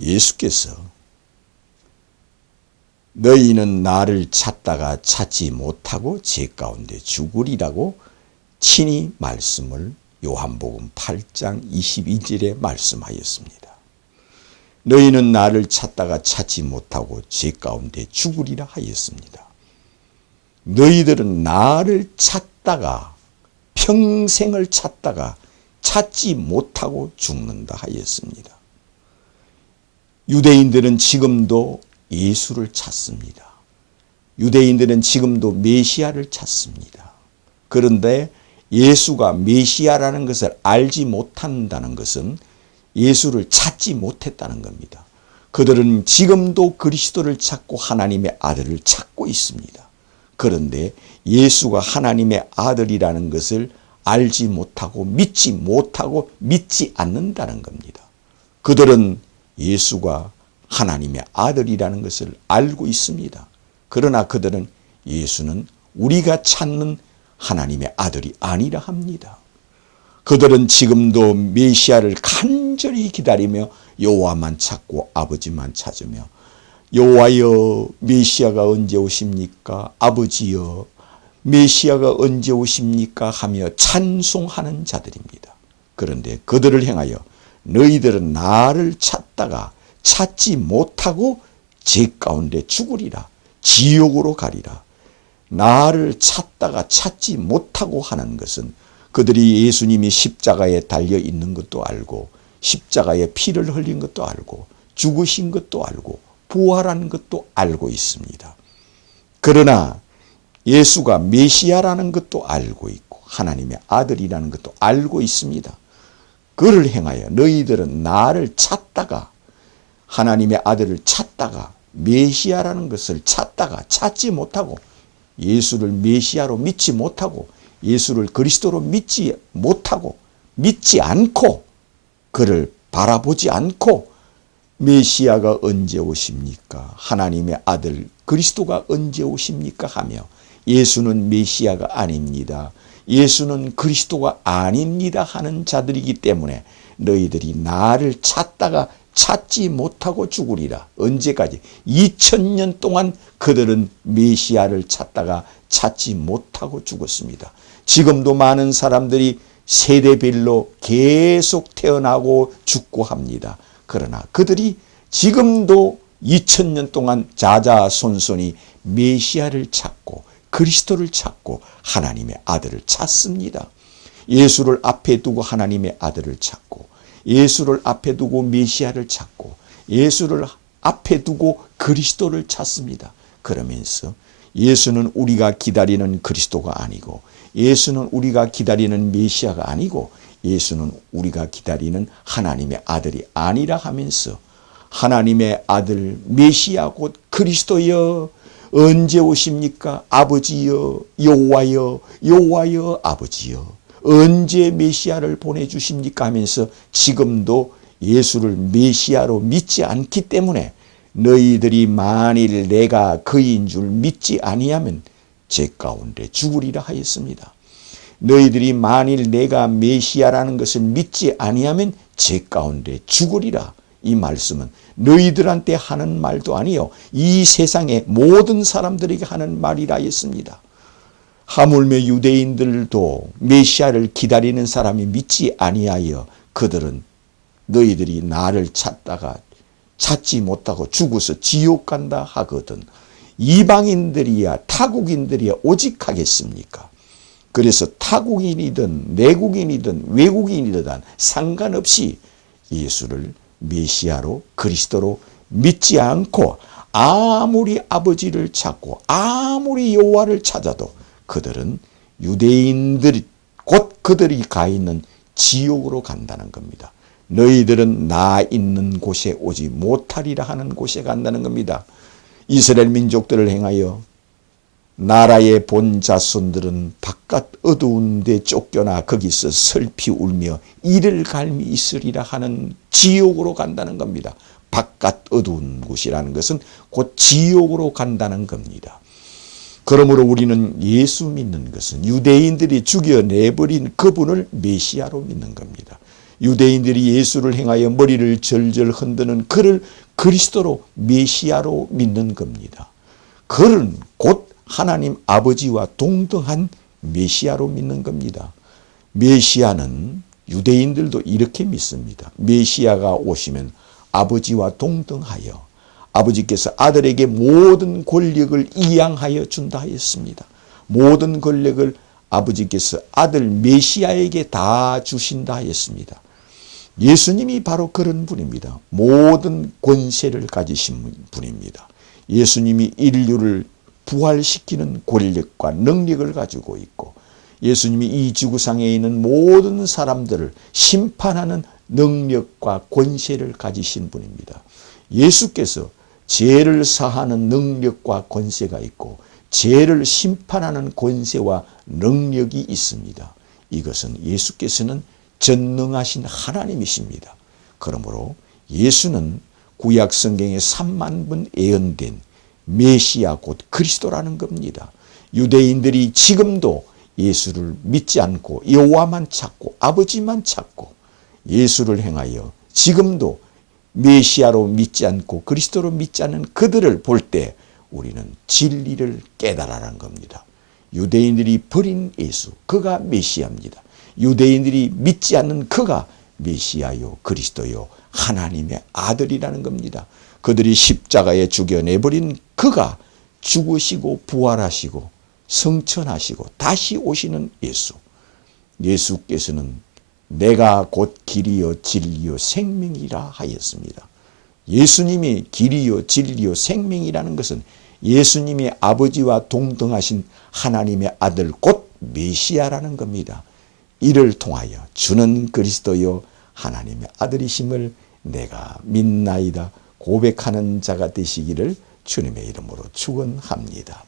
예수께서 너희는 나를 찾다가 찾지 못하고 제 가운데 죽으리라고 친히 말씀을 요한복음 8장 22절에 말씀하였습니다. 너희는 나를 찾다가 찾지 못하고 제 가운데 죽으리라 하였습니다. 너희들은 나를 찾다가 평생을 찾다가 찾지 못하고 죽는다 하였습니다. 유대인들은 지금도 예수를 찾습니다. 유대인들은 지금도 메시아를 찾습니다. 그런데 예수가 메시아라는 것을 알지 못한다는 것은 예수를 찾지 못했다는 겁니다. 그들은 지금도 그리스도를 찾고 하나님의 아들을 찾고 있습니다. 그런데 예수가 하나님의 아들이라는 것을 알지 못하고 믿지 않는다는 겁니다. 그들은 예수가 하나님의 아들이라는 것을 알고 있습니다. 그러나 그들은 예수는 우리가 찾는 하나님의 아들이 아니라 합니다. 그들은 지금도 메시아를 간절히 기다리며 여호와만 찾고 아버지만 찾으며 여호와여 메시아가 언제 오십니까? 아버지여 메시아가 언제 오십니까? 하며 찬송하는 자들입니다. 그런데 그들을 향하여 너희들은 나를 찾다가 찾지 못하고 제 가운데 죽으리라. 지옥으로 가리라. 나를 찾다가 찾지 못하고 하는 것은 그들이 예수님이 십자가에 달려 있는 것도 알고 십자가에 피를 흘린 것도 알고 죽으신 것도 알고 부활한 것도 알고 있습니다. 그러나 예수가 메시아라는 것도 알고 있고 하나님의 아들이라는 것도 알고 있습니다. 그를 행하여 너희들은 나를 찾다가 하나님의 아들을 찾다가 메시아라는 것을 찾다가 찾지 못하고 예수를 메시아로 믿지 못하고 예수를 그리스도로 믿지 못하고 믿지 않고 그를 바라보지 않고 메시아가 언제 오십니까? 하나님의 아들 그리스도가 언제 오십니까? 하며 예수는 메시아가 아닙니다. 예수는 그리스도가 아닙니다 하는 자들이기 때문에 너희들이 나를 찾다가 찾지 못하고 죽으리라. 언제까지? 2000년 동안 그들은 메시아를 찾다가 찾지 못하고 죽었습니다. 지금도 많은 사람들이 세대별로 계속 태어나고 죽고 합니다. 그러나 그들이 지금도 2000년 동안 자자손손이 메시아를 찾고 그리스도를 찾고 하나님의 아들을 찾습니다. 예수를 앞에 두고 하나님의 아들을 찾고 예수를 앞에 두고 메시아를 찾고 예수를 앞에 두고 그리스도를 찾습니다. 그러면서 예수는 우리가 기다리는 그리스도가 아니고 예수는 우리가 기다리는 메시아가 아니고 예수는 우리가 기다리는 하나님의 아들이 아니라 하면서 하나님의 아들 메시아 곧 그리스도여 언제 오십니까? 아버지여 여호와여 여호와여 아버지여 언제 메시아를 보내주십니까? 하면서 지금도 예수를 메시아로 믿지 않기 때문에 너희들이 만일 내가 그인 줄 믿지 아니하면 제 가운데 죽으리라 하였습니다. 너희들이 만일 내가 메시아라는 것을 믿지 아니하면 제 가운데 죽으리라. 이 말씀은 너희들한테 하는 말도 아니요 이 세상의 모든 사람들에게 하는 말이라 했습니다. 하물며 유대인들도 메시아를 기다리는 사람이 믿지 아니하여 그들은 너희들이 나를 찾다가 찾지 못하고 죽어서 지옥 간다 하거든. 이방인들이야 타국인들이야 오직 하겠습니까? 그래서 타국인이든 내국인이든 외국인이든 상관없이 예수를 메시아로 그리스도로 믿지 않고 아무리 아버지를 찾고 아무리 여호와를 찾아도 그들은 유대인들이 곧 그들이 가 있는 지옥으로 간다는 겁니다. 너희들은 나 있는 곳에 오지 못하리라 하는 곳에 간다는 겁니다. 이스라엘 민족들을 행하여 나라의 본 자손들은 바깥 어두운 데 쫓겨나 거기서 슬피 울며 이를 갈미 있으리라 하는 지옥으로 간다는 겁니다. 바깥 어두운 곳이라는 것은 곧 지옥으로 간다는 겁니다. 그러므로 우리는 예수 믿는 것은 유대인들이 죽여내버린 그분을 메시아로 믿는 겁니다. 유대인들이 예수를 행하여 머리를 절절 흔드는 그를 그리스도로 메시아로 믿는 겁니다. 그는 곧 하나님 아버지와 동등한 메시아로 믿는 겁니다. 메시아는 유대인들도 이렇게 믿습니다. 메시아가 오시면 아버지와 동등하여 아버지께서 아들에게 모든 권력을 이양하여 준다 하였습니다. 모든 권력을 아버지께서 아들 메시아에게 다 주신다 하였습니다. 예수님이 바로 그런 분입니다. 모든 권세를 가지신 분입니다. 예수님이 인류를 부활시키는 권력과 능력을 가지고 있고 예수님이 이 지구상에 있는 모든 사람들을 심판하는 능력과 권세를 가지신 분입니다. 예수께서 죄를 사하는 능력과 권세가 있고 죄를 심판하는 권세와 능력이 있습니다. 이것은 예수께서는 전능하신 하나님이십니다. 그러므로 예수는 구약 성경에 3만 번 예언된 메시아 곧 그리스도라는 겁니다. 유대인들이 지금도 예수를 믿지 않고 여호와만 찾고 아버지만 찾고 예수를 행하여 지금도 메시아로 믿지 않고 그리스도로 믿지 않는 그들을 볼 때 우리는 진리를 깨달아라는 겁니다. 유대인들이 버린 예수, 그가 메시아입니다. 유대인들이 믿지 않는 그가 메시아요, 그리스도요, 하나님의 아들이라는 겁니다. 그들이 십자가에 죽여내버린 그가 죽으시고 부활하시고 성천하시고 다시 오시는 예수. 예수께서는 내가 곧 길이요 진리요 생명이라 하였습니다. 예수님이 길이요 진리요 생명이라는 것은 예수님의 아버지와 동등하신 하나님의 아들 곧 메시아라는 겁니다. 이를 통하여 주는 그리스도요 하나님의 아들이심을 내가 믿나이다 고백하는 자가 되시기를 주님의 이름으로 축원합니다.